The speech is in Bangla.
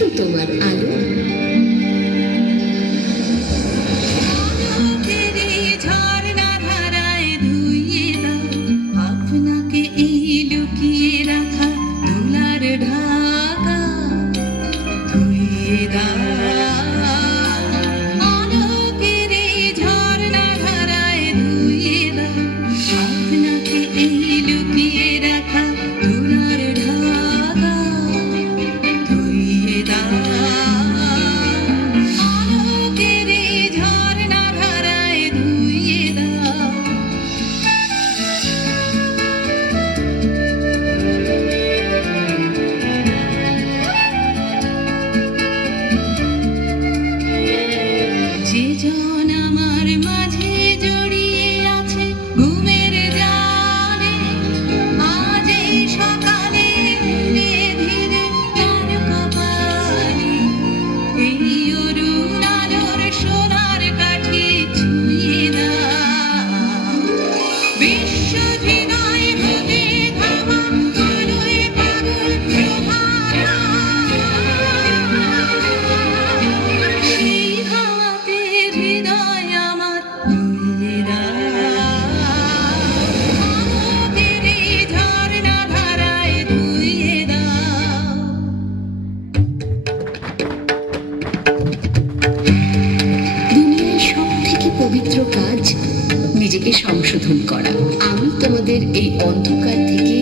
তো তোমার আলো। আপনাকে এই লুকিয়ে রাখা দোলার ঢাকা ধুইয়ে দাও। আলোকের এই ঝর্ণা ধারায় ধুইয়ে দাও। আপনাকে এই লুকিয়ে রাখা দোলার ঢাকা ধুইয়ে দাও। আলোকের এই ঝর্ণা ধারায় ধুইয়ে দাও। যে জন আমার মাঝে জড়িয়ে আছে ঘুমের জালে, আজ এই সকালে ধীরে ধীরে তার কপালে এই অরুণ আলোর সোনার কাঠি ছুঁয়ে দাও। বিশ্ব হৃদয় হবে ধামা আলোয় পাগল প্রভারা। সেই হাওয়াতে হৃদয় আমার ধুইয়ে দাও। আলোকের এই ঝর্ণা ধারায় ধুইয়ে দাও। দুনিয়ার সব থেকে পবিত্র কাজ নিজেকে সংশোধন করা। আমি তোমাদের এই অন্ধকার থেকে